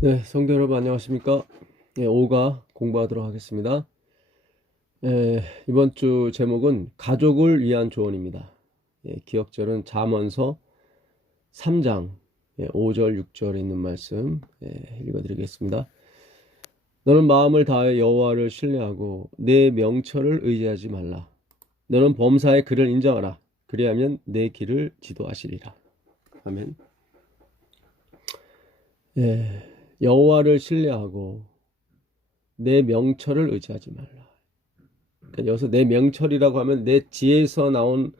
네, 성도 여러분 안녕하십니까? 네, 5가 공부하도록 하겠습니다. 이번 주 제목은 가족을 위한 조언입니다. 기억절은 잠언서 3장 5절 6절에 있는 말씀 읽어드리겠습니다. 너는 마음을 다하여 여호와를 신뢰하고 내 명철을 의지하지 말라. 너는 범사의 그를 인정하라. 그리하면 내 길을 지도하시리라. 아멘. 여호와를 신뢰하고 내 명철을 의지하지 말라. 그러니까 여기서 내 명철이라고 하면 내 지혜에서 나온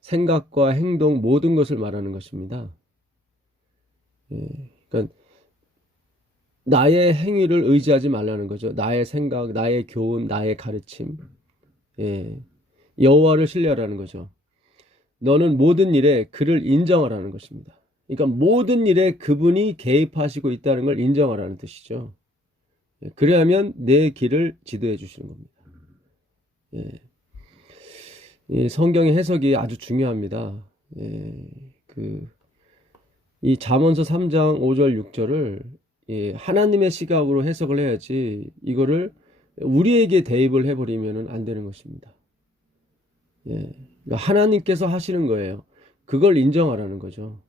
생각과 행동 모든 것을 말하는 것입니다. 그러니까 나의 행위를 의지하지 말라는 거죠. 나의 생각, 나의 교훈, 나의 가르침. 여호와를 신뢰하라는 거죠. 너는 모든 일에 그를 인정하라는 것입니다. 그러니까 모든 일에 그분이 개입하시고 있다는 걸 인정하라는 뜻이죠. 그래야면 내 길을 지도해 주시는 겁니다. 이 성경의 해석이 아주 중요합니다. 이 잠언서 3장 5절 6절을 하나님의 시각으로 해석을 해야지 이거를 우리에게 대입을 해버리면 안 되는 것입니다. 그러니까 하나님께서 하시는 거예요. 그걸 인정하라는 거죠.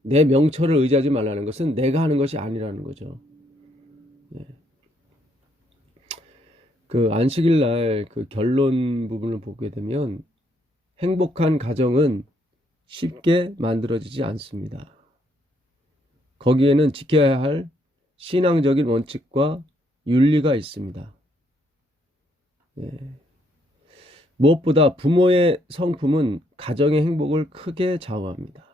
내 명철을 의지하지 말라는 것은 내가 하는 것이 아니라는 거죠. 그 안식일 날 그 결론 부분을 보게 되면 행복한 가정은 쉽게 만들어지지 않습니다. 거기에는 지켜야 할 신앙적인 원칙과 윤리가 있습니다. 무엇보다 부모의 성품은 가정의 행복을 크게 좌우합니다.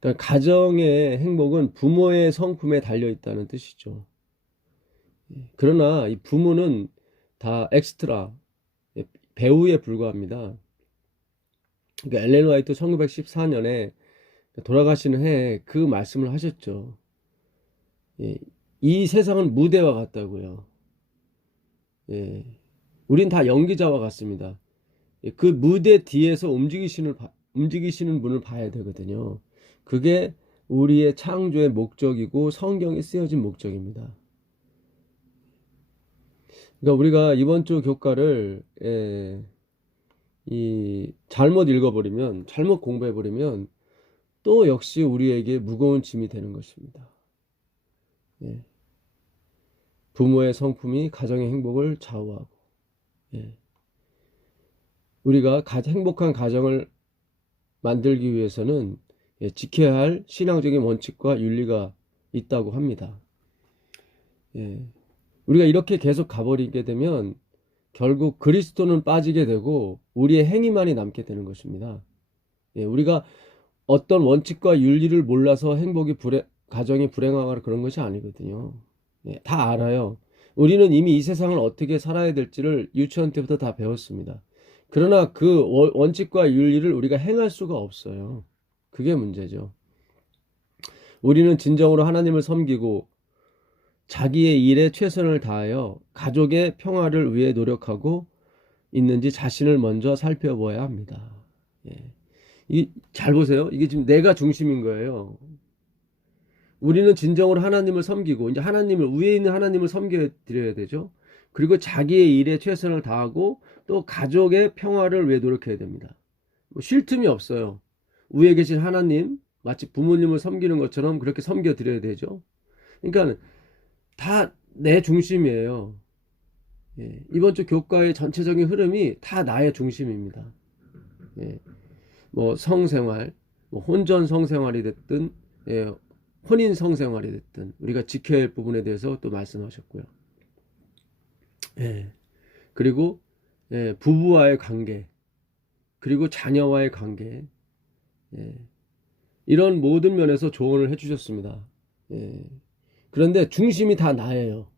그러니까 가정의 행복은 부모의 성품에 달려 있다는 뜻이죠. 그러나 이 부모는 다 엑스트라, 배우에 불과합니다. 그러니까 엘렌 화이트 1914년에 돌아가시는 해에 그 말씀을 하셨죠. 이 세상은 무대와 같다고요. 우린 다 연기자와 같습니다. 그 무대 뒤에서 움직이시는 분을 봐야 되거든요. 그게 우리의 창조의 목적이고 성경에 쓰여진 목적입니다. 그러니까 우리가 이번 주 교과를 잘못 읽어버리면, 잘못 공부해버리면 또 역시 우리에게 무거운 짐이 되는 것입니다. 부모의 성품이 가정의 행복을 좌우하고, 우리가 행복한 가정을 만들기 위해서는 지켜야 할 신앙적인 원칙과 윤리가 있다고 합니다. 우리가 이렇게 계속 가버리게 되면 결국 그리스도는 빠지게 되고 우리의 행위만이 남게 되는 것입니다. 우리가 어떤 원칙과 윤리를 몰라서 가정이 불행하거나 그런 것이 아니거든요. 다 알아요. 우리는 이미 이 세상을 어떻게 살아야 될지를 유치원 때부터 다 배웠습니다. 그러나 그 원칙과 윤리를 우리가 행할 수가 없어요. 그게 문제죠. 우리는 진정으로 하나님을 섬기고 자기의 일에 최선을 다하여 가족의 평화를 위해 노력하고 있는지 자신을 먼저 살펴봐야 합니다. 잘 보세요. 이게 지금 내가 중심인 거예요. 우리는 진정으로 하나님을 섬기고 이제 위에 있는 하나님을 섬겨 드려야 되죠. 그리고 자기의 일에 최선을 다하고 또 가족의 평화를 위해 노력해야 됩니다. 쉴 틈이 없어요. 위에 계신 하나님 마치 부모님을 섬기는 것처럼 그렇게 섬겨 드려야 되죠. 그러니까 다 내 중심이에요. 이번 주 교과의 전체적인 흐름이 다 나의 중심입니다. 뭐 성생활, 뭐 혼전 성생활이 됐든 혼인 성생활이 됐든 우리가 지켜야 할 부분에 대해서 또 말씀하셨고요. 그리고 부부와의 관계, 그리고 자녀와의 관계, 이런 모든 면에서 조언을 해주셨습니다. 그런데 중심이 다 나예요.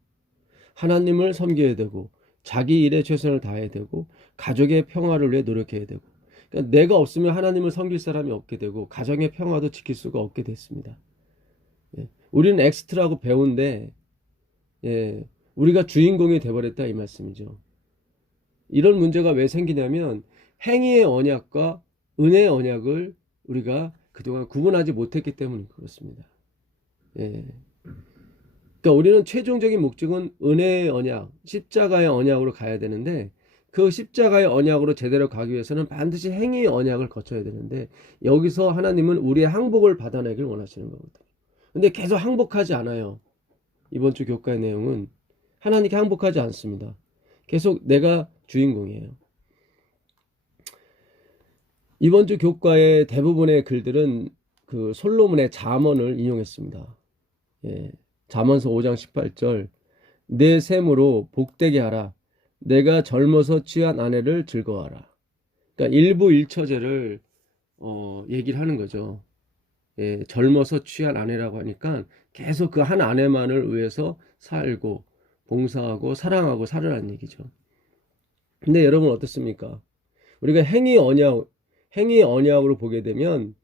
하나님을 섬겨야 되고 자기 일에 최선을 다해야 되고 가족의 평화를 위해 노력해야 되고, 그러니까 내가 없으면 하나님을 섬길 사람이 없게 되고 가정의 평화도 지킬 수가 없게 됐습니다. 우리는 엑스트라고 배운데 우리가 주인공이 돼버렸다 이 말씀이죠. 이런 문제가 왜 생기냐면 행위의 언약과 은혜의 언약을 우리가 그동안 구분하지 못했기 때문에 그렇습니다. 그러니까 우리는 최종적인 목적은 은혜의 언약, 십자가의 언약으로 가야 되는데, 그 십자가의 언약으로 제대로 가기 위해서는 반드시 행위의 언약을 거쳐야 되는데, 여기서 하나님은 우리의 항복을 받아내길 원하시는 거거든요. 근데 계속 항복하지 않아요. 이번 주 교과의 내용은 하나님께 항복하지 않습니다. 계속 내가 주인공이에요. 이번 주 교과의 대부분의 글들은 그 솔로몬의 잠언을 인용했습니다. 예, 잠언서 5장 18절, 내 셈으로 복되게 하라. 내가 젊어서 취한 아내를 즐거워하라. 그러니까 일부 일처제를 얘기를 하는 거죠. 예, 젊어서 취한 아내라고 하니까 계속 그 한 아내만을 위해서 살고 봉사하고 사랑하고 살으라는 얘기죠. 근데 여러분 어떻습니까? 우리가 행위 언약으로 보게 되면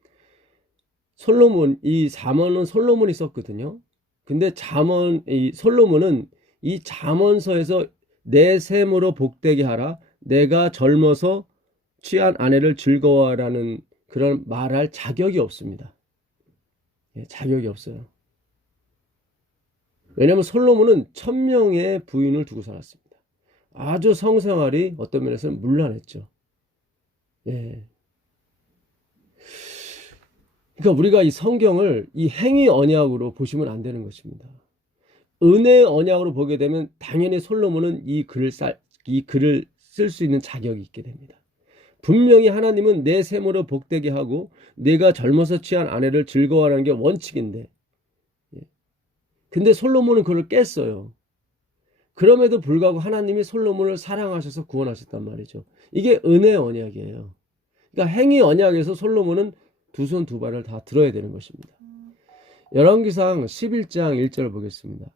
이 잠언은 솔로몬이 썼거든요. 근데 이 솔로몬은 이 잠언서에서 내 셈으로 복되게 하라. 내가 젊어서 취한 아내를 즐거워하라는 그런 말할 자격이 없습니다. 예, 자격이 없어요. 왜냐하면 솔로몬은 1000명의 부인을 두고 살았습니다. 아주 성생활이 어떤 면에서는 문란했죠. 예. 그러니까 우리가 이 성경을 이 행위 언약으로 보시면 안 되는 것입니다. 은혜의 언약으로 보게 되면 당연히 솔로몬은 이 글을 쓸 수 있는 자격이 있게 됩니다. 분명히 하나님은 내 셈으로 복되게 하고 내가 젊어서 취한 아내를 즐거워하는 게 원칙인데, 근데 솔로몬은 그걸 깼어요. 그럼에도 불구하고 하나님이 솔로몬을 사랑하셔서 구원하셨단 말이죠. 이게 은혜의 언약이에요. 그러니까 행위 언약에서 솔로몬은 두 손 두 발을 다 들어야 되는 것입니다. 열왕기상 11장 1절 보겠습니다.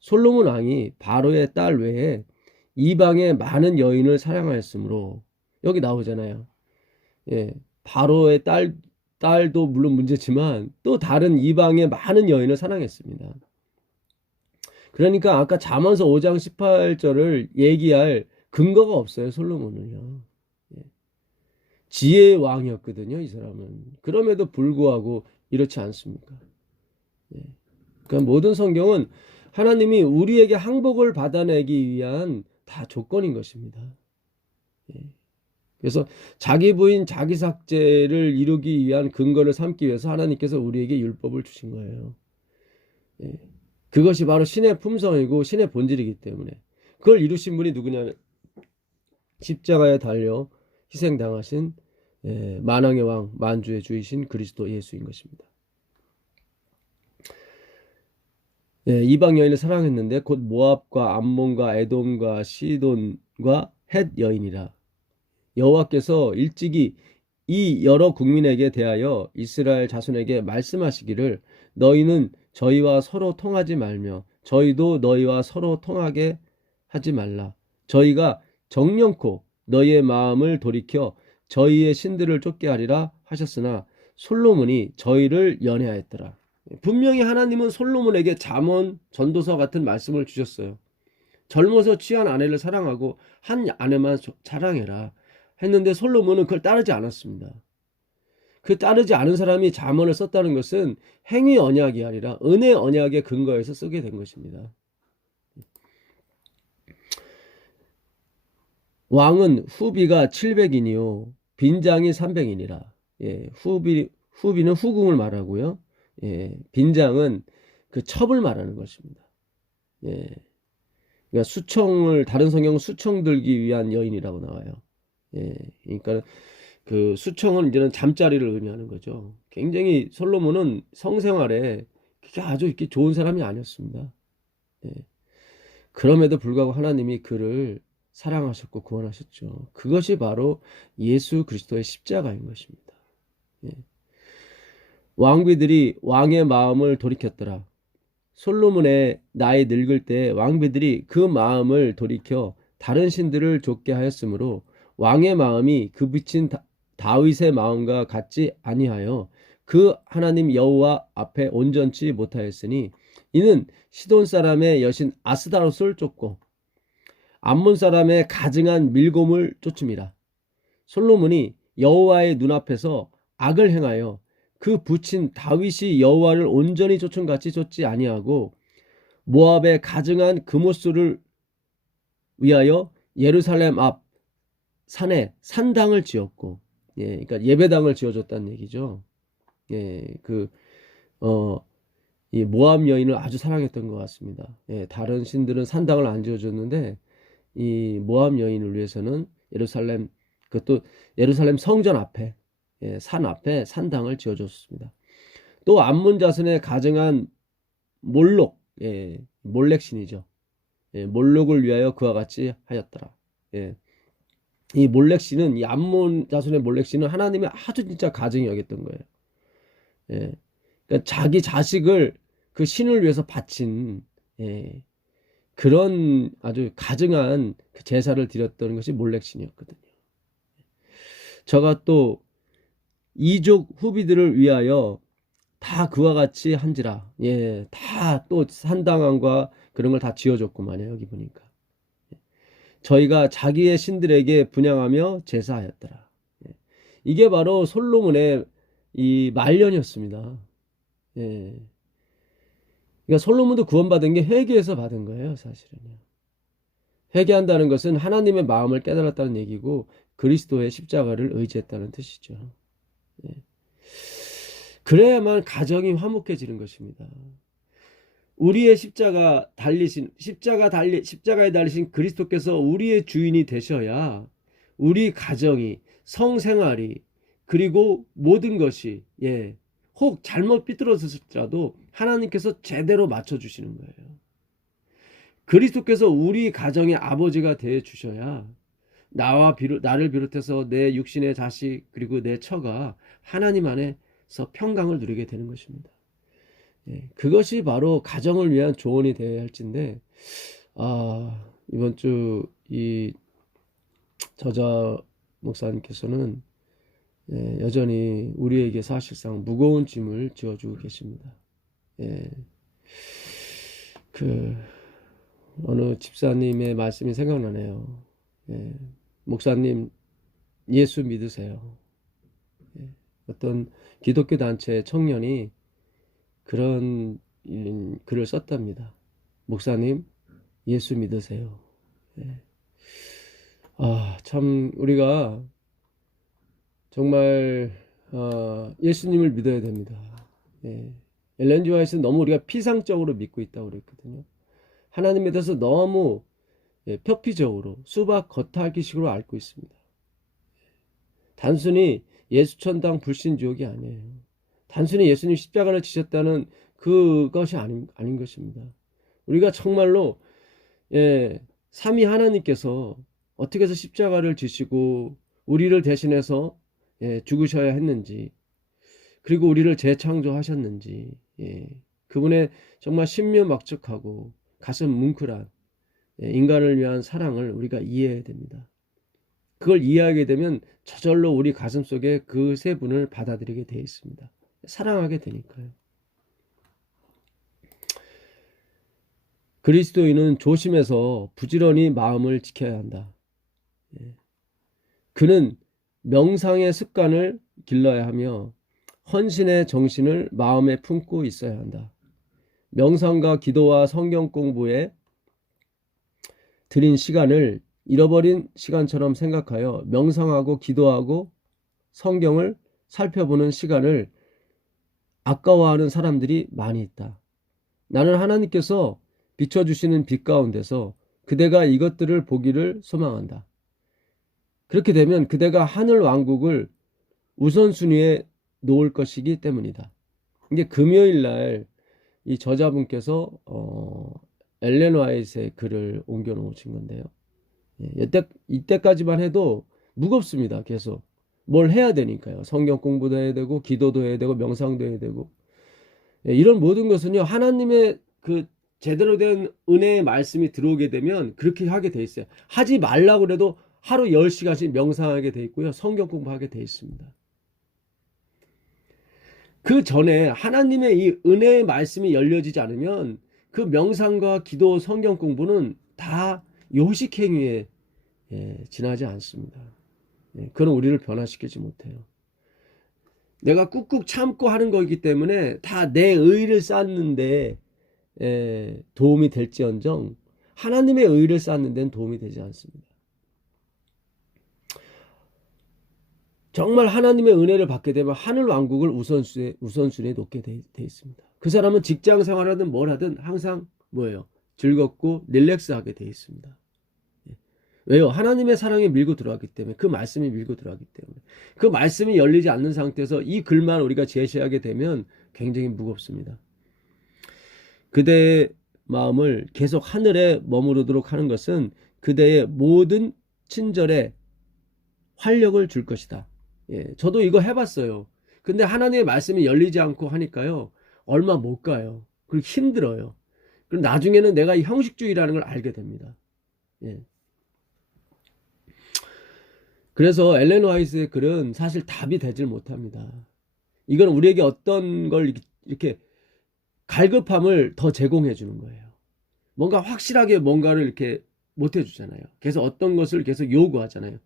솔로몬 왕이 바로의 딸 외에 이방의 많은 여인을 사랑하였으므로, 여기 나오잖아요. 예, 바로의 딸도 물론 문제지만 또 다른 이방의 많은 여인을 사랑했습니다. 그러니까 아까 잠언서 5장 18절을 얘기할 근거가 없어요. 솔로몬은요. 예. 지혜의 왕이었거든요. 이 사람은. 그럼에도 불구하고 이렇지 않습니까? 예. 그러니까 모든 성경은 하나님이 우리에게 항복을 받아내기 위한 다 조건인 것입니다. 예. 그래서 자기 부인 자기 삭제를 이루기 위한 근거를 삼기 위해서 하나님께서 우리에게 율법을 주신 거예요. 예. 그것이 바로 신의 품성이고 신의 본질이기 때문에 그걸 이루신 분이 누구냐면 십자가에 달려 희생당하신 만왕의 왕 만주의 주이신 그리스도 예수인 것입니다. 이방 여인을 사랑했는데 곧 모압과 암몬과 에돔과 시돈과 헷 여인이라. 여호와께서 일찍이 이 여러 국민에게 대하여 이스라엘 자손에게 말씀하시기를 너희는 저희와 서로 통하지 말며 저희도 너희와 서로 통하게 하지 말라. 저희가 정령코 너희의 마음을 돌이켜 저희의 신들을 쫓게 하리라 하셨으나 솔로몬이 저희를 연애하였더라. 분명히 하나님은 솔로몬에게 잠언, 전도서 같은 말씀을 주셨어요. 젊어서 취한 아내를 사랑하고 한 아내만 사랑해라 했는데 솔로몬은 그걸 따르지 않았습니다. 그 따르지 않은 사람이 잠언을 썼다는 것은 행위 언약이 아니라 은혜 언약의 근거에서 쓰게 된 것입니다. 왕은 후비가 700인이요 빈장이 300인이라. 후비는 후궁을 말하고요. 빈장은 그 첩을 말하는 것입니다. 그러니까 다른 성경은 수청 들기 위한 여인이라고 나와요. 그러니까 그 수청은 이제는 잠자리를 의미하는 거죠. 굉장히 솔로몬은 성생활에 그게 아주 이렇게 좋은 사람이 아니었습니다. 그럼에도 불구하고 하나님이 그를 사랑하셨고 구원하셨죠. 그것이 바로 예수 그리스도의 십자가인 것입니다. 왕비들이 왕의 마음을 돌이켰더라. 솔로몬의 나이 늙을 때 왕비들이 그 마음을 돌이켜 다른 신들을 좇게 하였으므로 왕의 마음이 그 비친 다윗의 마음과 같지 아니하여 그 하나님 여호와 앞에 온전치 못하였으니 이는 시돈 사람의 여신 아스다롯을 쫓고 암몬 사람의 가증한 밀곰을 쫓음이라. 솔로몬이 여호와의 눈앞에서 악을 행하여 그 부친 다윗이 여호와를 온전히 쫓은같이 쫓지 아니하고 모압의 가증한 그모스를 위하여 예루살렘 앞 산에 산당을 지었고, 그러니까 예배당을 지어줬다는 얘기죠. 이 모압 여인을 아주 사랑했던 것 같습니다. 다른 신들은 산당을 안 지어줬는데 이 모압 여인을 위해서는 예루살렘, 그것도 예루살렘 성전 앞에, 산 앞에 산당을 지어줬습니다. 또 암몬 자손의 가증한 몰록, 몰렉 신이죠. 몰록을 위하여 그와 같이 하였더라. 이 몰렉 신은, 이 암몬 자손의 몰렉 신은 하나님이 아주 진짜 가증히 여겼던 거예요. 그러니까 자기 자식을 그 신을 위해서 바친, 그런 아주 가증한 그 제사를 드렸던 것이 몰렉 신이었거든요. 저가 또 이족 후비들을 위하여 다 그와 같이 한지라. 다 또 산당함과 그런 걸 다 지어줬구만요. 여기 보니까. 저희가 자기의 신들에게 분향하며 제사하였더라. 이게 바로 솔로몬의 이 말년이었습니다. 그러니까 솔로몬도 구원받은 게 회개에서 받은 거예요, 사실은요. 회개한다는 것은 하나님의 마음을 깨달았다는 얘기고 그리스도의 십자가를 의지했다는 뜻이죠. 그래야만 가정이 화목해지는 것입니다. 우리의 십자가에 달리신 그리스도께서 우리의 주인이 되셔야 우리 가정이, 성생활이, 그리고 모든 것이, 혹 잘못 삐뚤어졌을지라도 하나님께서 제대로 맞춰주시는 거예요. 그리스도께서 우리 가정의 아버지가 되어 주셔야 나를 비롯해서 내 육신의 자식, 그리고 내 처가 하나님 안에서 평강을 누리게 되는 것입니다. 그것이 바로 가정을 위한 조언이 되어야 할진데, 이번 주 이 저자 목사님께서는 여전히 우리에게 사실상 무거운 짐을 지어주고 계십니다. 어느 집사님의 말씀이 생각나네요. 목사님, 예수 믿으세요. 어떤 기독교 단체 청년이 그런 글을 썼답니다. 목사님, 예수 믿으세요. 참 우리가 정말 예수님을 믿어야 됩니다. 엘렌 지 화이트는 너무 우리가 피상적으로 믿고 있다고 그랬거든요. 하나님에 대해서 너무 표피적으로 수박 겉핥기식으로 앓고 있습니다. 단순히 예수천당 불신지옥이 아니에요. 단순히 예수님 십자가를 지셨다는 그것이 아닌 것입니다. 우리가 정말로 삼위 하나님께서 어떻게 해서 십자가를 지시고 우리를 대신해서 죽으셔야 했는지, 그리고 우리를 재창조하셨는지, 그분의 정말 신묘막측하고 가슴 뭉클한 인간을 위한 사랑을 우리가 이해해야 됩니다. 그걸 이해하게 되면 저절로 우리 가슴 속에 그 세 분을 받아들이게 되어 있습니다. 사랑하게 되니까요. 그리스도인은 조심해서 부지런히 마음을 지켜야 한다. 그는 명상의 습관을 길러야 하며 헌신의 정신을 마음에 품고 있어야 한다. 명상과 기도와 성경 공부에 들인 시간을 잃어버린 시간처럼 생각하여 명상하고 기도하고 성경을 살펴보는 시간을 아까워하는 사람들이 많이 있다. 나는 하나님께서 비춰주시는 빛 가운데서 그대가 이것들을 보기를 소망한다. 그렇게 되면 그대가 하늘 왕국을 우선순위에 놓을 것이기 때문이다. 이게 금요일 날 이 저자분께서 엘렌 화이트의 글을 옮겨 놓으신 건데요. 이때까지만 해도 무겁습니다. 계속 뭘 해야 되니까요. 성경 공부도 해야 되고 기도도 해야 되고 명상도 해야 되고, 이런 모든 것은요, 하나님의 그 제대로 된 은혜의 말씀이 들어오게 되면 그렇게 하게 돼 있어요. 하지 말라고 그래도 하루 10시간씩 명상하게 돼 있고요, 성경 공부하게 돼 있습니다. 그 전에 하나님의 이 은혜의 말씀이 열려지지 않으면 그 명상과 기도, 성경 공부는 다 요식행위에 지나지 않습니다. 그건 우리를 변화시키지 못해요. 내가 꾹꾹 참고 하는 거기 때문에 다 내 의를 쌓는데 도움이 될지언정 하나님의 의를 쌓는 데는 도움이 되지 않습니다. 정말 하나님의 은혜를 받게 되면 하늘 왕국을 우선순위에 놓게 돼 있습니다. 그 사람은 직장 생활하든 뭘 하든 항상 뭐예요? 즐겁고 릴렉스하게 돼 있습니다. 왜요? 하나님의 사랑이 밀고 들어왔기 때문에, 그 말씀이 밀고 들어왔기 때문에. 그 말씀이 열리지 않는 상태에서 이 글만 우리가 제시하게 되면 굉장히 무겁습니다. 그대의 마음을 계속 하늘에 머무르도록 하는 것은 그대의 모든 친절에 활력을 줄 것이다. 저도 이거 해봤어요. 근데 하나님의 말씀이 열리지 않고 하니까요, 얼마 못 가요. 그리고 힘들어요. 그럼 나중에는 내가 이 형식주의라는 걸 알게 됩니다. 그래서 엘렌 화이트의 글은 사실 답이 되질 못합니다. 이건 우리에게 어떤 걸 이렇게 갈급함을 더 제공해 주는 거예요. 뭔가 확실하게 뭔가를 이렇게 못 해주잖아요. 계속 어떤 것을 계속 요구하잖아요.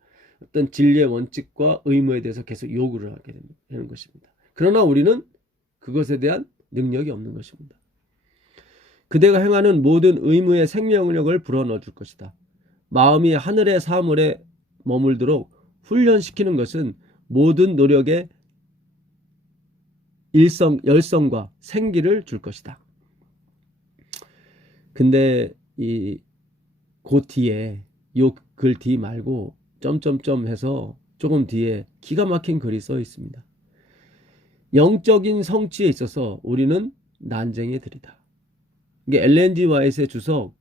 어떤 진리의 원칙과 의무에 대해서 계속 요구를 하게 되는 것입니다. 그러나 우리는 그것에 대한 능력이 없는 것입니다. 그대가 행하는 모든 의무의 생명력을 불어넣어 줄 것이다. 마음이 하늘의 사물에 머물도록 훈련시키는 것은 모든 노력의 열성과 생기를 줄 것이다. 근데 그 뒤에 요 글 뒤 말고 점점점 해서 조금 뒤에 기가 막힌 글이 써 있습니다. 영적인 성취에 있어서 우리는 난쟁이 들이다. 이게 엘렌 G 화이트의 주석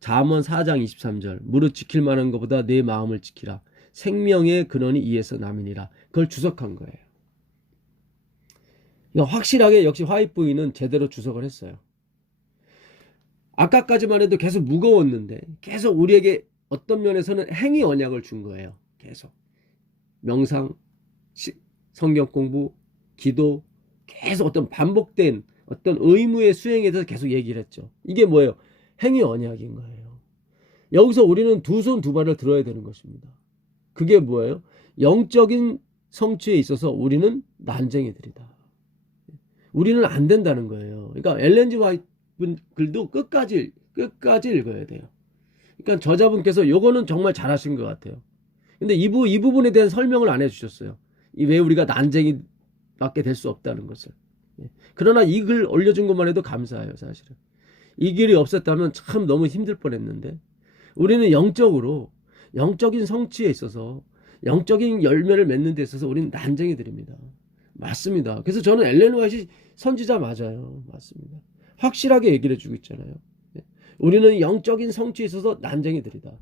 잠언 4장 23절 무릇 지킬 만한 것보다 내 마음을 지키라. 생명의 근원이 이에서 남이니라. 그걸 주석한 거예요. 확실하게 역시 화이트 부인은 제대로 주석을 했어요. 아까까지만 해도 계속 무거웠는데 계속 우리에게 어떤 면에서는 행위 언약을 준 거예요. 계속 명상, 성경 공부, 기도, 계속 어떤 반복된 어떤 의무의 수행에 대해서 계속 얘기를 했죠. 이게 뭐예요? 행위 언약인 거예요. 여기서 우리는 두 손 두 발을 들어야 되는 것입니다. 그게 뭐예요? 영적인 성취에 있어서 우리는 난쟁이들이다. 우리는 안 된다는 거예요. 그러니까 엘렌 G 화이트 글도 끝까지 읽어야 돼요. 그러니까 저자분께서 요거는 정말 잘하신 것 같아요. 근데 이 부분에 대한 설명을 안 해주셨어요. 왜 우리가 난쟁이밖에 될 수 없다는 것을. 그러나 이 글 올려준 것만 해도 감사해요, 사실은. 이 글이 없었다면 참 너무 힘들 뻔했는데 우리는 영적인 성취에 있어서 영적인 열매를 맺는 데 있어서 우리는 난쟁이들입니다. 맞습니다. 그래서 저는 엘렌 화이트 선지자 맞아요. 맞습니다. 확실하게 얘기를 해주고 있잖아요. 우리는 영적인 성취에 있어서 난쟁이들이다.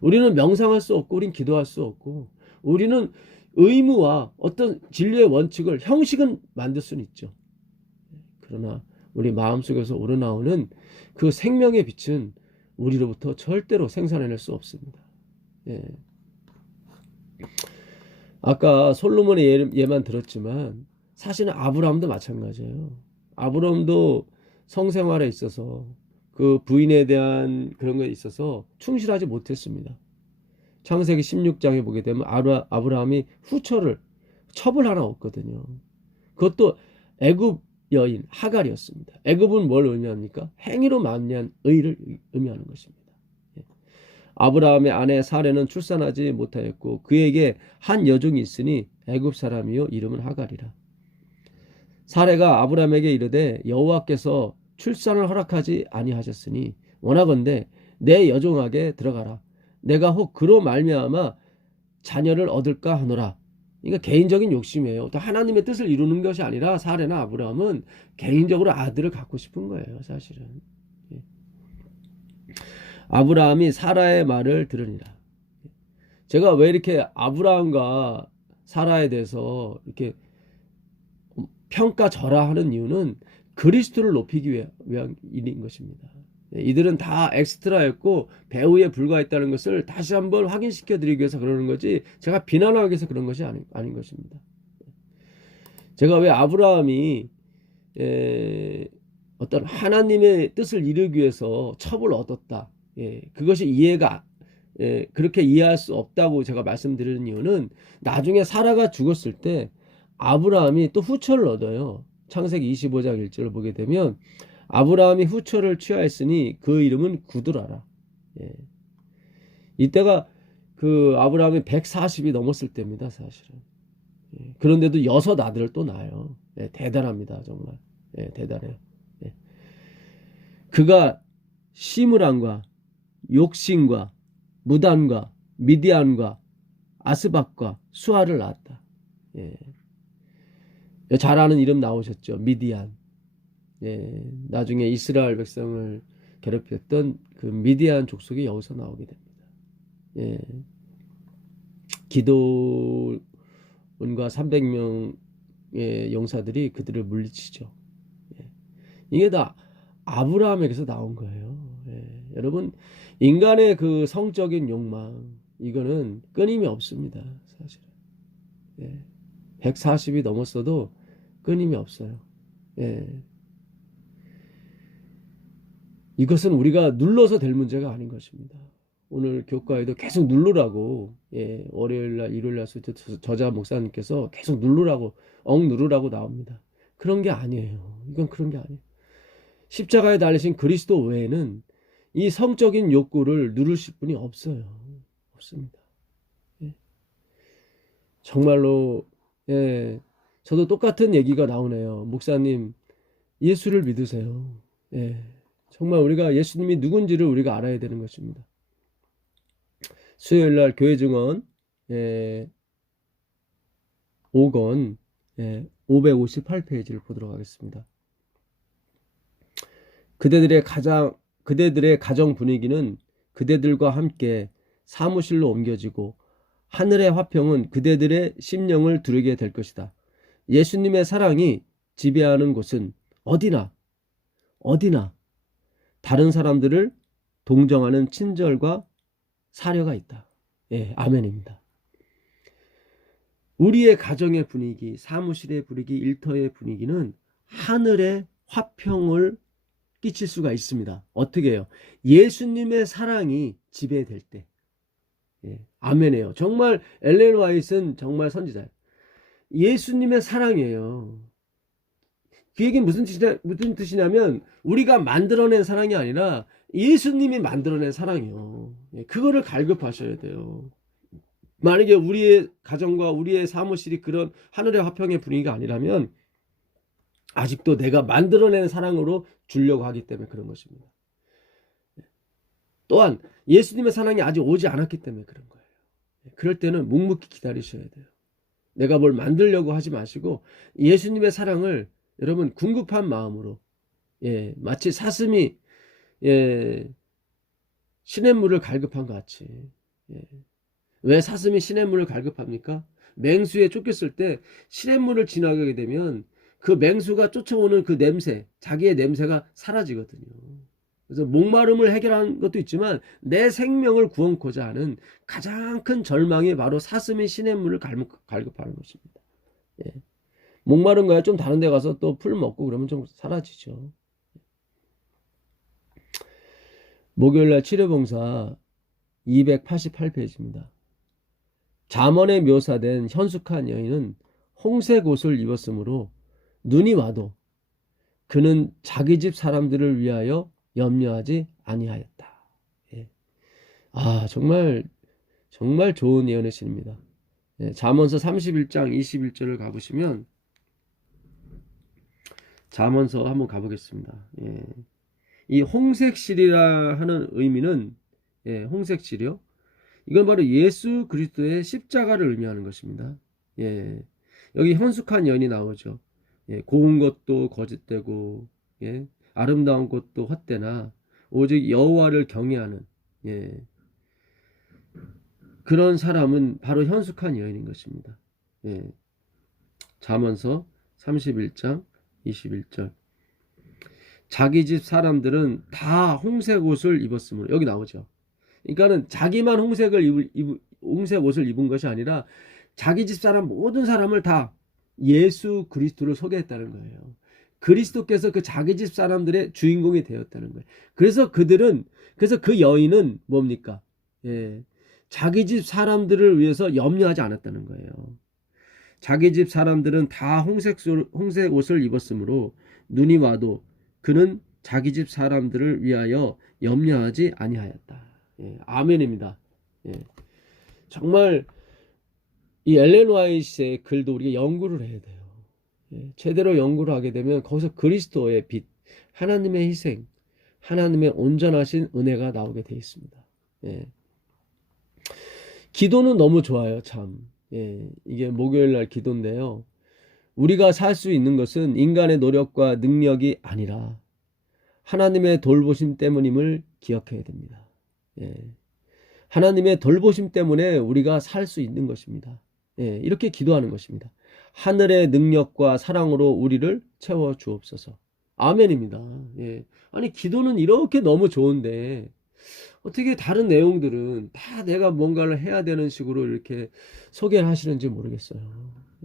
우리는 명상할 수 없고 우리는 기도할 수 없고 우리는 의무와 어떤 진리의 원칙을 형식은 만들 수는 있죠. 그러나 우리 마음속에서 우러나오는 그 생명의 빛은 우리로부터 절대로 생산해낼 수 없습니다. 아까 솔로몬의 예만 들었지만 사실은 아브라함도 마찬가지예요. 아브라함도 성생활에 있어서 그 부인에 대한 그런 거에 있어서 충실하지 못했습니다. 창세기 16장에 보게 되면 아브라함이 첩을 하나 얻거든요. 그것도 애굽 여인 하갈이었습니다. 애굽은 뭘 의미합니까? 행위로 만미한 의를 의미하는 것입니다. 아브라함의 아내 사레는 출산하지 못하였고 그에게 한 여종이 있으니 애굽 사람이요 이름은 하갈이라. 사레가 아브라함에게 이르되 여호와께서 출산을 허락하지 아니하셨으니 원하건대 내 여종에게 들어가라. 내가 혹 그로 말미암아 자녀를 얻을까 하노라. 그러니까 개인적인 욕심이에요. 또 하나님의 뜻을 이루는 것이 아니라 사레나 아브라함은 개인적으로 아들을 갖고 싶은 거예요, 사실은. 아브라함이 사라의 말을 들으니라. 제가 왜 이렇게 아브라함과 사라에 대해서 이렇게 평가절하하는 이유는 그리스도를 높이기 위한 일인 것입니다. 이들은 다 엑스트라였고 배우에 불과했다는 것을 다시 한번 확인시켜 드리기 위해서 그러는 거지 제가 비난하기 위해서 그런 것이 아닌 것입니다. 제가 왜 아브라함이 어떤 하나님의 뜻을 이루기 위해서 첩을 얻었다. 그것이 그렇게 이해할 수 없다고 제가 말씀드리는 이유는 나중에 사라가 죽었을 때 아브라함이 또 후처를 얻어요. 창세기 25장 1절을 보게 되면 아브라함이 후처를 취하였으니 그 이름은 구두라라. 예. 이때가 그 아브라함이 140이 넘었을 때입니다, 사실은. 예. 그런데도 6 아들을 또 낳아요. 예, 대단합니다, 정말. 예, 대단해요. 예. 그가 시므란과 욕신과 무단과 미디안과 아스박과 수아를 낳았다. 예. 잘 아는 이름 나오셨죠. 미디안. 예. 나중에 이스라엘 백성을 괴롭혔던 그 미디안 족속이 여기서 나오게 됩니다. 예. 기도원과 300명의 용사들이 그들을 물리치죠. 예. 이게 다 아브라함에게서 나온 거예요. 예. 여러분, 인간의 그 성적인 욕망, 이거는 끊임이 없습니다, 사실은. 예. 140이 넘었어도 끊임이 없어요. 예. 이것은 우리가 눌러서 될 문제가 아닌 것입니다. 오늘 교과에도 계속 누르라고, 예, 월요일날, 일요일날 저자 목사님께서 계속 누르라고, 누르라고 나옵니다. 그런 게 아니에요. 이건 그런 게 아니에요. 십자가에 달리신 그리스도 외에는 이 성적인 욕구를 누르실 분이 없어요. 없습니다. 예. 정말로, 예, 저도 똑같은 얘기가 나오네요. 목사님, 예수를 믿으세요. 예. 정말 우리가 예수님이 누군지를 우리가 알아야 되는 것입니다. 수요일날 교회 증언 5권 558페이지를 보도록 하겠습니다. 그대들의 가정 분위기는 그대들과 함께 사무실로 옮겨지고 하늘의 화평은 그대들의 심령을 두르게 될 것이다. 예수님의 사랑이 지배하는 곳은 어디나 다른 사람들을 동정하는 친절과 사려가 있다. 예, 아멘입니다. 우리의 가정의 분위기, 사무실의 분위기, 일터의 분위기는 하늘의 화평을 끼칠 수가 있습니다. 어떻게 해요? 예수님의 사랑이 지배될 때. 예, 아멘이에요. 정말 엘렌 화이트는 정말 선지자예요. 예수님의 사랑이에요. 그 얘기는 무슨 뜻이냐면 우리가 만들어낸 사랑이 아니라 예수님이 만들어낸 사랑이요. 그거를 갈급하셔야 돼요. 만약에 우리의 가정과 우리의 사무실이 그런 하늘의 화평의 분위기가 아니라면 아직도 내가 만들어낸 사랑으로 주려고 하기 때문에 그런 것입니다. 또한 예수님의 사랑이 아직 오지 않았기 때문에 그런 거예요. 그럴 때는 묵묵히 기다리셔야 돼요. 내가 뭘 만들려고 하지 마시고 예수님의 사랑을 여러분 궁급한 마음으로, 예, 마치 사슴이 시냇물을 갈급한 것 같이. 예. 왜 사슴이 시냇물을 갈급합니까? 맹수에 쫓겼을 때 시냇물을 지나가게 되면 그 맹수가 쫓아오는 그 냄새, 자기의 냄새가 사라지거든요. 그래서 목마름을 해결하는 것도 있지만 내 생명을 구원코자 하는 가장 큰 절망이 바로 사슴이 시냇물을 갈급하는 것입니다. 예. 목마른 거야 좀 다른 데 가서 또 풀 먹고 그러면 좀 사라지죠. 목요일날 치료봉사 288페이지입니다. 잠언에 묘사된 현숙한 여인은 홍색 옷을 입었으므로 눈이 와도 그는 자기 집 사람들을 위하여 염려하지 아니하였다. 예. 아, 정말 좋은 예언의 신입니다. 예, 잠언서 31장 21절을 가보시면 잠언서 한번 가보겠습니다. 예. 이 홍색실이라 하는 의미는, 예, 홍색실이요. 이건 바로 예수 그리스도의 십자가를 의미하는 것입니다. 예. 여기 현숙한 여인이 나오죠. 예, 고운 것도 거짓되고, 예, 아름다운 것도 헛되나 오직 여호와를 경외하는, 예, 그런 사람은 바로 현숙한 여인인 것입니다. 예. 잠언서 31장 21절. 자기 집 사람들은 다 홍색 옷을 입었으므로, 여기 나오죠. 그러니까는 자기만 홍색 옷을 입은 것이 아니라 자기 집 사람 모든 사람을 다 예수 그리스도를 소개했다는 거예요. 그리스도께서 그 자기 집 사람들의 주인공이 되었다는 거예요. 그래서 그 여인은 뭡니까? 예, 자기 집 사람들을 위해서 염려하지 않았다는 거예요. 자기 집 사람들은 다 홍색 옷을 입었으므로 눈이 와도 그는 자기 집 사람들을 위하여 염려하지 아니하였다. 예, 아멘입니다. 예, 정말 이 엘렌 화이트의 글도 우리가 연구를 해야 돼요. 예, 제대로 연구를 하게 되면 거기서 그리스도의 빛, 하나님의 희생, 하나님의 온전하신 은혜가 나오게 되어 있습니다. 예. 기도는 너무 좋아요, 참. 예, 이게 목요일 날 기도인데요. 우리가 살 수 있는 것은 인간의 노력과 능력이 아니라 하나님의 돌보심 때문임을 기억해야 됩니다. 예. 하나님의 돌보심 때문에 우리가 살 수 있는 것입니다. 예, 이렇게 기도하는 것입니다. 하늘의 능력과 사랑으로 우리를 채워 주옵소서. 아멘입니다. 예. 아니, 기도는 이렇게 너무 좋은데 어떻게 다른 내용들은 다 내가 뭔가를 해야 되는 식으로 이렇게 소개를 하시는지 모르겠어요.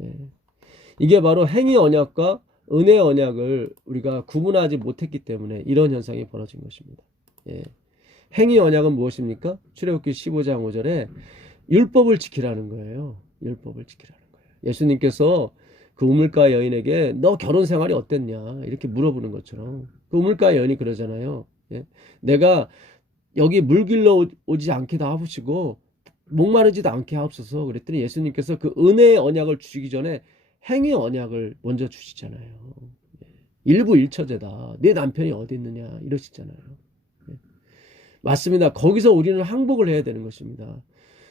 예. 이게 바로 행위 언약과 은혜 언약을 우리가 구분하지 못했기 때문에 이런 현상이 벌어진 것입니다. 예. 행위 언약은 무엇입니까? 출애굽기 15장 5절에 율법을 지키라는 거예요. 율법을 지키라는 거예요. 예수님께서 그 우물가 여인에게 너 결혼 생활이 어땠냐 이렇게 물어보는 것처럼 그 우물가 여인이 그러잖아요. 예? 내가 여기 물 길러 오지 않게 다 하시고 목마르지도 않게 하옵소서. 그랬더니 예수님께서 그 은혜의 언약을 주시기 전에 행위 언약을 먼저 주시잖아요. 예. 일부 일처제다. 내 남편이 어디 있느냐 이러시잖아요. 예. 맞습니다. 거기서 우리는 항복을 해야 되는 것입니다.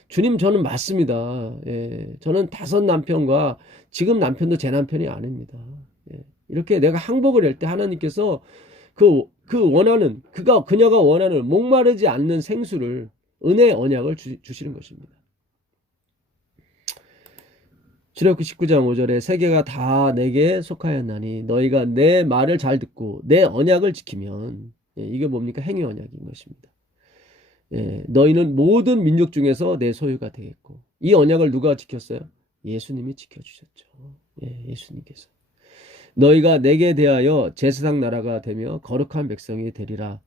주님, 저는 맞습니다. 예, 저는 5 남편과 지금 남편도 제 남편이 아닙니다. 예, 이렇게 내가 항복을 할 때 하나님께서 그녀가 원하는 목마르지 않는 생수를 은혜의 언약을 주시는 것입니다. 출애굽기 19장 5절에 세계가 다 내게 속하였나니 너희가 내 말을 잘 듣고 내 언약을 지키면, 예, 이게 뭡니까? 행위 언약인 것입니다. 예, 너희는 모든 민족 중에서 내 소유가 되겠고. 이 언약을 누가 지켰어요? 예수님이 지켜주셨죠. 예, 예수님께서. 너희가 내게 대하여 제사장 나라가 되며 거룩한 백성이 되리라.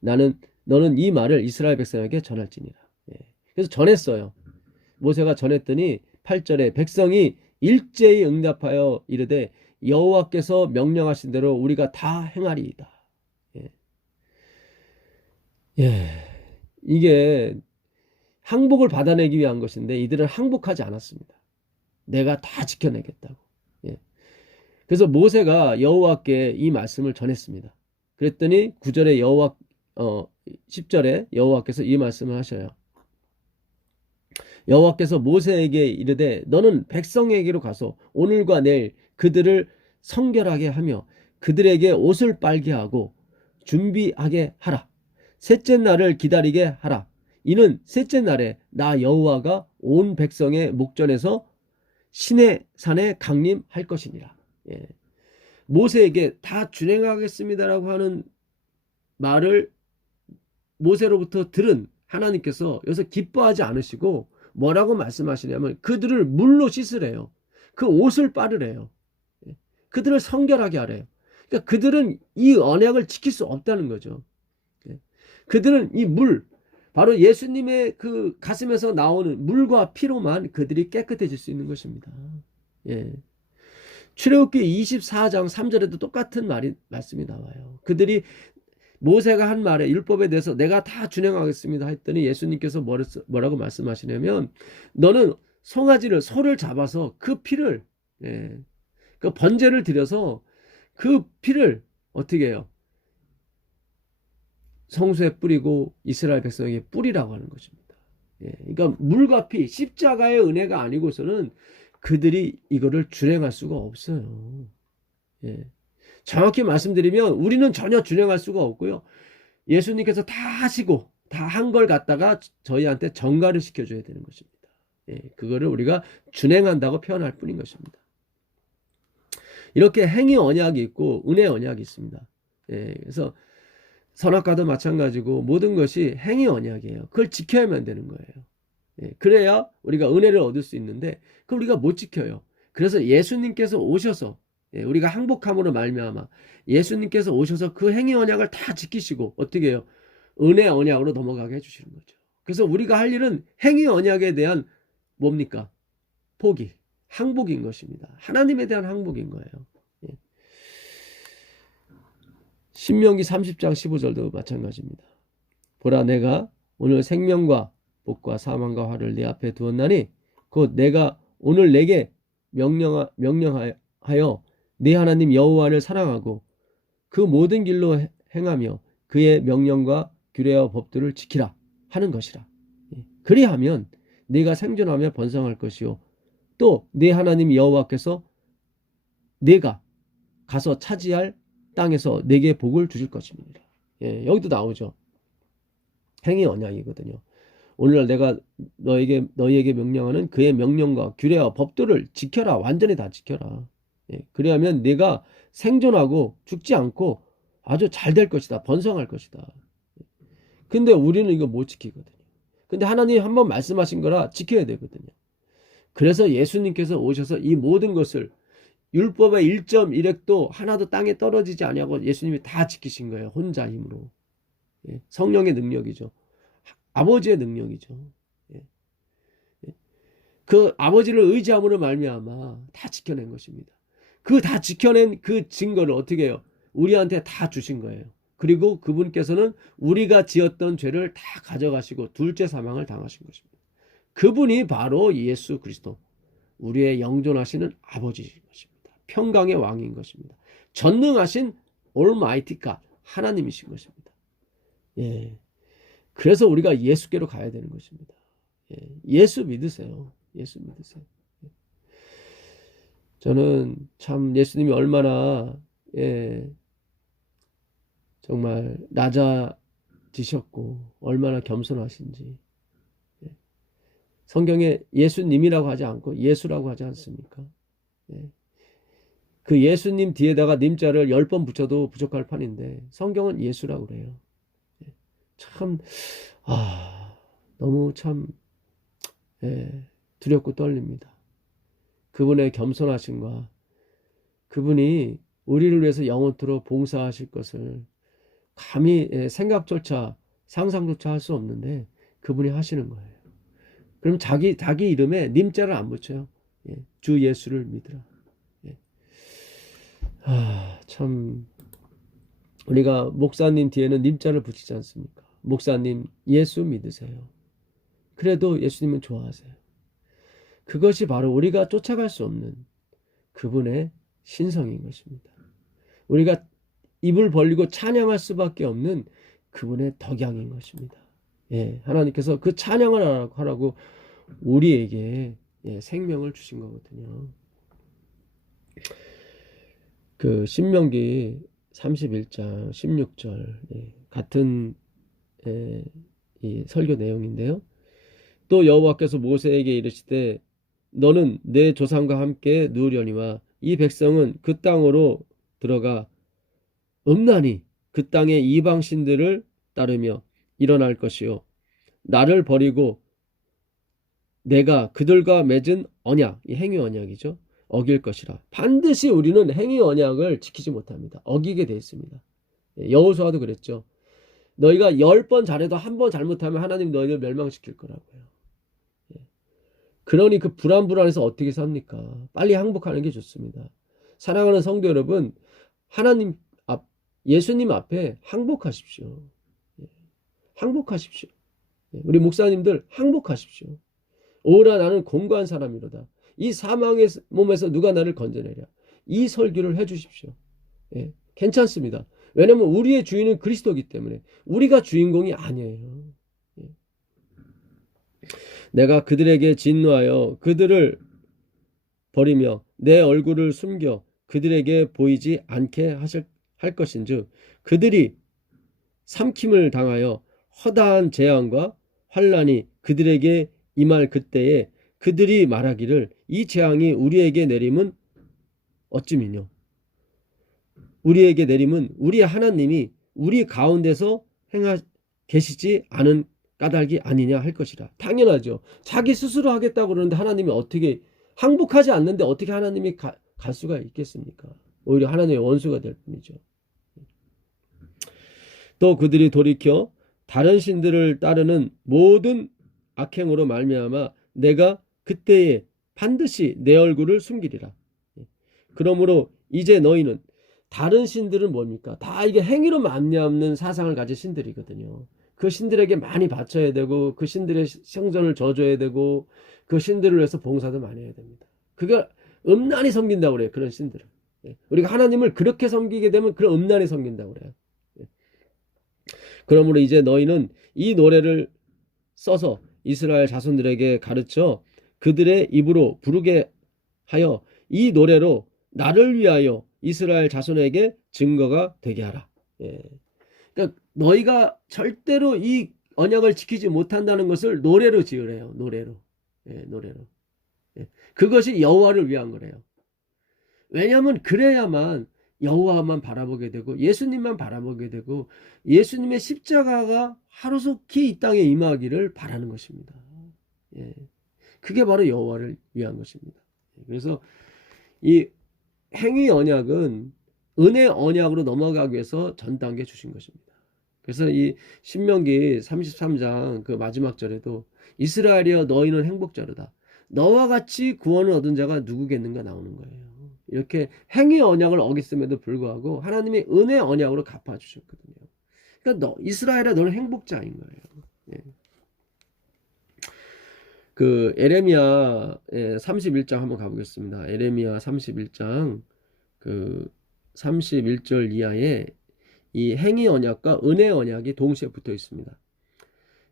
너는 이 말을 이스라엘 백성에게 전할지니라. 예, 그래서 전했어요. 모세가 전했더니 8절에 백성이 일제히 응답하여 이르되 여호와께서 명령하신 대로 우리가 다 행하리이다. 예. 예. 이게 항복을 받아내기 위한 것인데 이들은 항복하지 않았습니다. 내가 다 지켜내겠다고. 예. 그래서 모세가 여호와께 이 말씀을 전했습니다. 그랬더니 9절에 10절에 여호와께서 이 말씀을 하셔요. 여호와께서 모세에게 이르되 너는 백성에게로 가서 오늘과 내일 그들을 성결하게 하며 그들에게 옷을 빨게 하고 준비하게 하라. 셋째 날을 기다리게 하라. 이는 셋째 날에 나 여호와가 온 백성의 목전에서 시내 산에 강림할 것이니라. 예. 모세에게 다 준행하겠습니다라고 하는 말을 모세로부터 들은 하나님께서 여기서 기뻐하지 않으시고 뭐라고 말씀하시냐면 그들을 물로 씻으래요. 그 옷을 빨으래요. 예. 그들을 성결하게 하래요. 그러니까 그들은 이 언약을 지킬 수 없다는 거죠. 그들은 이 물, 바로 예수님의 그 가슴에서 나오는 물과 피로만 그들이 깨끗해질 수 있는 것입니다. 예. 출애굽기 24장 3절에도 똑같은 말씀이 나와요. 그들이 모세가 한 말에 율법에 대해서 내가 다 준행하겠습니다 했더니 예수님께서 뭐라고 말씀하시냐면 너는 소를 잡아서 그 피를, 예, 그 번제를 드려서 그 피를 어떻게 해요? 성소에 뿌리고 이스라엘 백성에게 뿌리라고 하는 것입니다. 예, 그러니까 물과 피, 십자가의 은혜가 아니고서는 그들이 이거를 준행할 수가 없어요. 예, 정확히 말씀드리면 우리는 전혀 준행할 수가 없고요. 예수님께서 다 하시고 다 한 걸 갖다가 저희한테 전가를 시켜줘야 되는 것입니다. 예, 그거를 우리가 준행한다고 표현할 뿐인 것입니다. 이렇게 행위 언약이 있고 은혜 언약이 있습니다. 예, 그래서 선악과도 마찬가지고 모든 것이 행위 언약이에요. 그걸 지켜야만 되는 거예요. 예, 그래야 우리가 은혜를 얻을 수 있는데 그걸 우리가 못 지켜요. 그래서 예수님께서 오셔서, 예, 우리가 항복함으로 말미암아 예수님께서 오셔서 그 행위 언약을 다 지키시고 어떻게 해요? 은혜 언약으로 넘어가게 해주시는 거죠. 그래서 우리가 할 일은 행위 언약에 대한 뭡니까? 포기. 항복인 것입니다. 하나님에 대한 항복인 거예요. 예. 신명기 30장 15절도 마찬가지입니다. 보라, 내가 오늘 생명과 복과 사망과 화를 내 앞에 두었나니 곧 내가 오늘 내게 명령하여 네 하나님 여호와를 사랑하고 그 모든 길로 행하며 그의 명령과 규례와 법들을 지키라 하는 것이라. 그리하면 네가 생존하며 번성할 것이요 또 네 하나님 여호와께서 네가 가서 차지할 땅에서 네게 복을 주실 것입니다. 여기도 나오죠. 행위 언약이거든요. 오늘날 내가 너희에게 명령하는 그의 명령과 규례와 법도를 지켜라. 완전히 다 지켜라. 그리하면 네가 생존하고 죽지 않고 아주 잘 될 것이다. 번성할 것이다. 근데 우리는 이거 못 지키거든요. 근데 하나님이 한번 말씀하신 거라 지켜야 되거든요. 그래서 예수님께서 오셔서 이 모든 것을 율법의 1.1획도 하나도 땅에 떨어지지 아니하고 예수님이 다 지키신 거예요. 혼자 힘으로. 성령의 능력이죠. 아버지의 능력이죠. 그 아버지를 의지함으로 말미암아 다 지켜낸 것입니다. 그 다 지켜낸 그 증거를 어떻게 해요? 우리한테 다 주신 거예요. 그리고 그분께서는 우리가 지었던 죄를 다 가져가시고 둘째 사망을 당하신 것입니다. 그분이 바로 예수 그리스도, 우리의 영존하시는 아버지신 것입니다. 평강의 왕인 것입니다. 전능하신 Almighty God, 하나님이신 것입니다. 그래서 우리가 예수께로 가야 되는 것입니다. 예수 믿으세요. 예수 믿으세요. 저는 참 예수님이 얼마나 정말 낮아지셨고 얼마나 겸손하신지. 성경에 예수님이라고 하지 않고 예수라고 하지 않습니까? 그 예수님 뒤에다가 님자를 10번 붙여도 부족할 판인데 성경은 예수라고 그래요. 참 너무 참 두렵고 떨립니다. 그분의 겸손하심과 그분이 우리를 위해서 영원토록 봉사하실 것을 감히 생각조차 상상조차 할 수 없는데 그분이 하시는 거예요. 그럼 자기 이름에 님자를 안 붙여요. 주 예수를 믿으라. 참 우리가 목사님 뒤에는 님자를 붙이지 않습니까? 목사님 예수 믿으세요. 그래도 예수님은 좋아하세요. 그것이 바로 우리가 쫓아갈 수 없는 그분의 신성인 것입니다. 우리가 입을 벌리고 찬양할 수밖에 없는 그분의 덕양인 것입니다. 하나님께서 그 찬양을 하라고 우리에게 생명을 주신 거거든요. 그 신명기 31장 16절 같은 이 설교 내용인데요. 또 여호와께서 모세에게 이르시되 너는 내 조상과 함께 누우려니와 이 백성은 그 땅으로 들어가 음란히 그 땅의 이방 신들을 따르며 일어날 것이요 나를 버리고 내가 그들과 맺은 언약, 이 행위 언약이죠. 어길 것이라. 반드시 우리는 행위 언약을 지키지 못합니다. 어기게 되어 있습니다. 여호수아도 그랬죠. 너희가 10번 잘해도 한 번 잘못하면 하나님 너희를 멸망시킬 거라고요. 그러니 그 불안해서 어떻게 삽니까? 빨리 항복하는 게 좋습니다. 사랑하는 성도 여러분, 예수님 앞에 항복하십시오. 항복하십시오. 우리 목사님들 항복하십시오. 오라 나는 공고한 사람이로다. 이 사망의 몸에서 누가 나를 건져내랴. 이 설교를 해주십시오. 괜찮습니다. 왜냐하면 우리의 주인은 그리스도이기 때문에 우리가 주인공이 아니에요. 내가 그들에게 진노하여 그들을 버리며 내 얼굴을 숨겨 그들에게 보이지 않게 할 것인즉 그들이 삼킴을 당하여 허다한 재앙과 환난이 그들에게 임할 그때에 그들이 말하기를 이 재앙이 우리에게 내림은 어찌미뇨. 우리에게 내림은 우리 하나님이 우리 가운데서 계시지 않은 까닭이 아니냐 할 것이라. 당연하죠. 자기 스스로 하겠다고 그러는데 하나님이 어떻게 항복하지 않는데 어떻게 하나님이 갈 수가 있겠습니까? 오히려 하나님의 원수가 될 뿐이죠. 또 그들이 돌이켜 다른 신들을 따르는 모든 악행으로 말미암아 내가 그때에 반드시 내 얼굴을 숨기리라. 그러므로 이제 너희는 다른 신들은 뭡니까? 다 이게 행위로 말미암는 사상을 가진 신들이거든요. 그 신들에게 많이 바쳐야 되고 그 신들의 성전을 져줘야 되고 그 신들을 위해서 봉사도 많이 해야 됩니다. 그게 음란히 섬긴다고 그래요. 그런 신들을. 우리가 하나님을 그렇게 섬기게 되면 그런 음란히 섬긴다고 그래요. 그러므로 이제 너희는 이 노래를 써서 이스라엘 자손들에게 가르쳐 그들의 입으로 부르게 하여 이 노래로 나를 위하여 이스라엘 자손에게 증거가 되게 하라. 예. 그러니까 너희가 절대로 이 언약을 지키지 못한다는 것을 노래로 지으래요. 노래로. 예, 노래로. 예. 그것이 여호와를 위한 거래요. 왜냐하면 그래야만 여호와만 바라보게 되고 예수님만 바라보게 되고 예수님의 십자가가 하루속히 이 땅에 임하기를 바라는 것입니다. 예. 그게 바로 여호와를 위한 것입니다. 그래서 이 행위 언약은 은혜 언약으로 넘어가기 위해서 전 단계 주신 것입니다. 그래서 이 신명기 33장 그 마지막 절에도 이스라엘이여 너희는 행복자로다. 너와 같이 구원을 얻은 자가 누구겠는가 나오는 거예요. 이렇게 행위 언약을 어겼음에도 불구하고 하나님이 은혜 언약으로 갚아주셨거든요. 그러니까 이스라엘아 너는 행복자인 거예요. 예. 그 에레미야 31장 한번 가보겠습니다. 에레미야 31장 그 31절 이하에 이 행위 언약과 은혜 언약이 동시에 붙어 있습니다.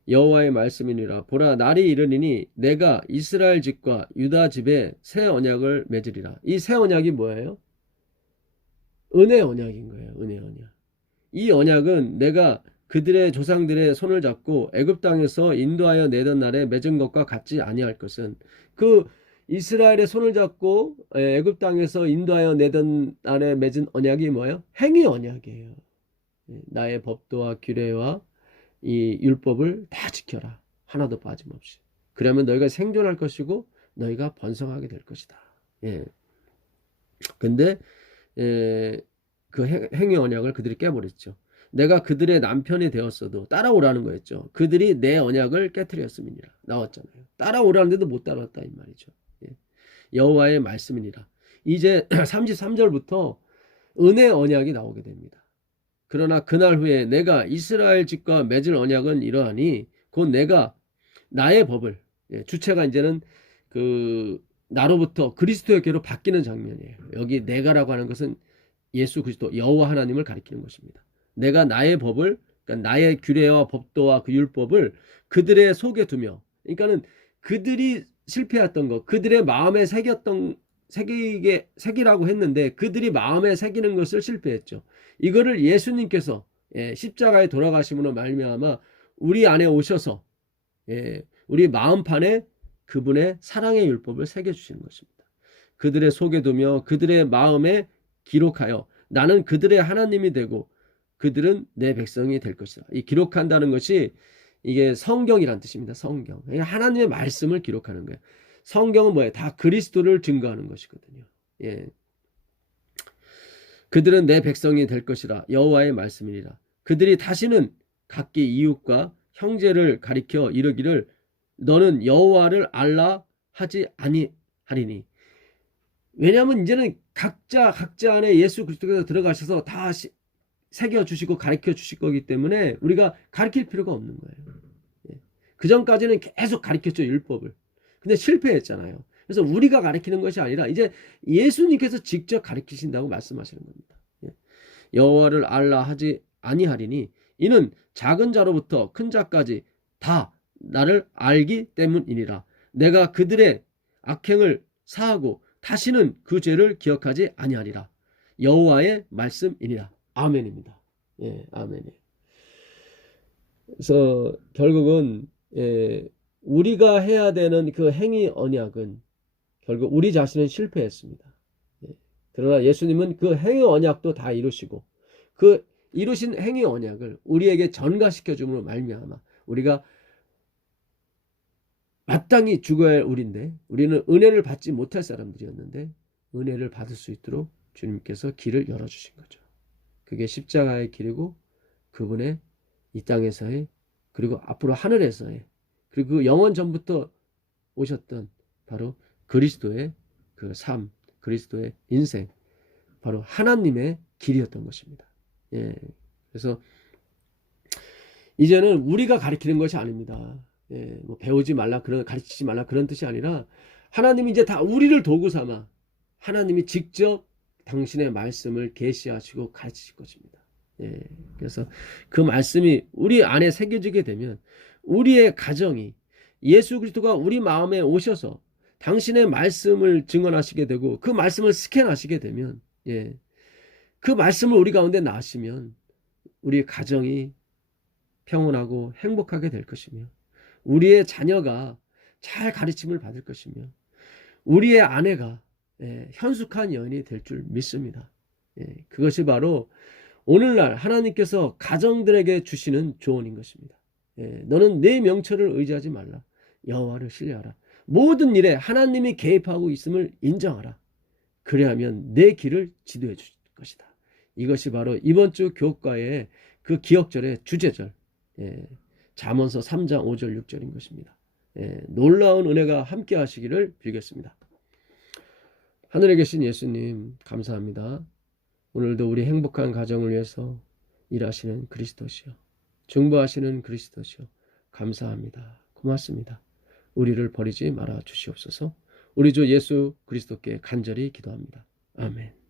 여호와의 말씀이니라 보라 날이 이르리니 내가 이스라엘 집과 유다 집에 새 언약을 맺으리라. 이 새 언약이 뭐예요? 은혜 언약인 거예요. 은혜 언약. 이 언약은 내가 그들의 조상들의 손을 잡고 애굽 땅에서 인도하여 내던 날에 맺은 것과 같지 아니할 것은 그 이스라엘의 손을 잡고 애굽 땅에서 인도하여 내던 날에 맺은 언약이 뭐예요? 행위 언약이에요. 나의 법도와 규례와 이 율법을 다 지켜라. 하나도 빠짐없이. 그러면 너희가 생존할 것이고 너희가 번성하게 될 것이다. 예. 근데 그 행위 언약을 그들이 깨버렸죠. 내가 그들의 남편이 되었어도 따라오라는 거였죠. 그들이 내 언약을 깨트렸음이니라. 나왔잖아요. 따라오라는데도 못 따라왔다 이 말이죠. 예. 여호와의 말씀이니라. 이제 33절부터 은혜 언약이 나오게 됩니다. 그러나 그날 후에 내가 이스라엘 집과 맺을 언약은 이러하니 곧 내가 나의 법을 주체가 이제는 그 나로부터 그리스도에게로 바뀌는 장면이에요. 여기 내가라고 하는 것은 예수 그리스도 여호와 하나님을 가리키는 것입니다. 내가 나의 법을 그러니까 나의 규례와 법도와 그 율법을 그들의 속에 두며 그러니까는 그들이 실패했던 것 그들의 마음에 새기라고 했는데 그들이 마음에 새기는 것을 실패했죠. 이거를 예수님께서 십자가에 돌아가심으로 말미암아 우리 안에 오셔서 우리 마음판에 그분의 사랑의 율법을 새겨주시는 것입니다. 그들의 속에 두며 그들의 마음에 기록하여 나는 그들의 하나님이 되고 그들은 내 백성이 될 것이다. 이 기록한다는 것이 이게 성경이란 뜻입니다. 성경. 하나님의 말씀을 기록하는 거예요. 성경은 뭐예요? 다 그리스도를 증거하는 것이거든요. 예. 그들은 내 백성이 될 것이라 여호와의 말씀이니라. 그들이 다시는 각기 이웃과 형제를 가리켜 이르기를 너는 여호와를 알라 하지 아니하리니. 왜냐하면 이제는 각자 안에 예수 그리스도께서 들어가셔서 다 새겨주시고 가르쳐주실 거기 때문에 우리가 가르칠 필요가 없는 거예요. 그 전까지는 계속 가르쳤죠. 율법을. 근데 실패했잖아요. 그래서 우리가 가르치는 것이 아니라 이제 예수님께서 직접 가르치신다고 말씀하시는 겁니다. 여호와를 알라 하지 아니하리니 이는 작은 자로부터 큰 자까지 다 나를 알기 때문이니라. 내가 그들의 악행을 사하고 다시는 그 죄를 기억하지 아니하리라. 여호와의 말씀이니라. 아멘입니다. 예, 아멘이에요. 그래서 결국은 우리가 해야 되는 그 행위 언약은 결국 우리 자신은 실패했습니다. 그러나 예수님은 그 행위 언약도 다 이루시고 그 이루신 행위 언약을 우리에게 전가시켜 줌으로 말미암아 우리가 마땅히 죽어야 할 우리인데 우리는 은혜를 받지 못할 사람들이었는데 은혜를 받을 수 있도록 주님께서 길을 열어주신 거죠. 그게 십자가의 길이고 그분의 이 땅에서의 그리고 앞으로 하늘에서의 그리고 그 영원 전부터 오셨던 바로 그리스도의 그 삶, 그리스도의 인생, 바로 하나님의 길이었던 것입니다. 예. 그래서 이제는 우리가 가르치는 것이 아닙니다. 예, 뭐 배우지 말라, 가르치지 말라 그런 뜻이 아니라 하나님이 이제 다 우리를 도구 삼아 하나님이 직접 당신의 말씀을 계시하시고 가르치실 것입니다. 예, 그래서 그 말씀이 우리 안에 새겨지게 되면 우리의 가정이 예수 그리스도가 우리 마음에 오셔서 당신의 말씀을 증언하시게 되고 그 말씀을 스캔하시게 되면, 예, 그 말씀을 우리 가운데 나시면 우리 가정이 평온하고 행복하게 될 것이며, 우리의 자녀가 잘 가르침을 받을 것이며, 우리의 아내가 현숙한 여인이 될 줄 믿습니다. 그것이 바로 오늘날 하나님께서 가정들에게 주시는 조언인 것입니다. 너는 내 명철을 의지하지 말라. 여호와를 신뢰하라. 모든 일에 하나님이 개입하고 있음을 인정하라. 그래야면 내 길을 지도해 줄 것이다. 이것이 바로 이번 주 교과의 그 기억절의 주제절, 잠언서 3장 5절 6절인 것입니다. 놀라운 은혜가 함께 하시기를 빌겠습니다. 하늘에 계신 예수님 감사합니다. 오늘도 우리 행복한 가정을 위해서 일하시는 그리스도시여, 중보하시는 그리스도시여, 감사합니다. 고맙습니다. 우리를 버리지 말아 주시옵소서. 우리 주 예수 그리스도께 간절히 기도합니다. 아멘.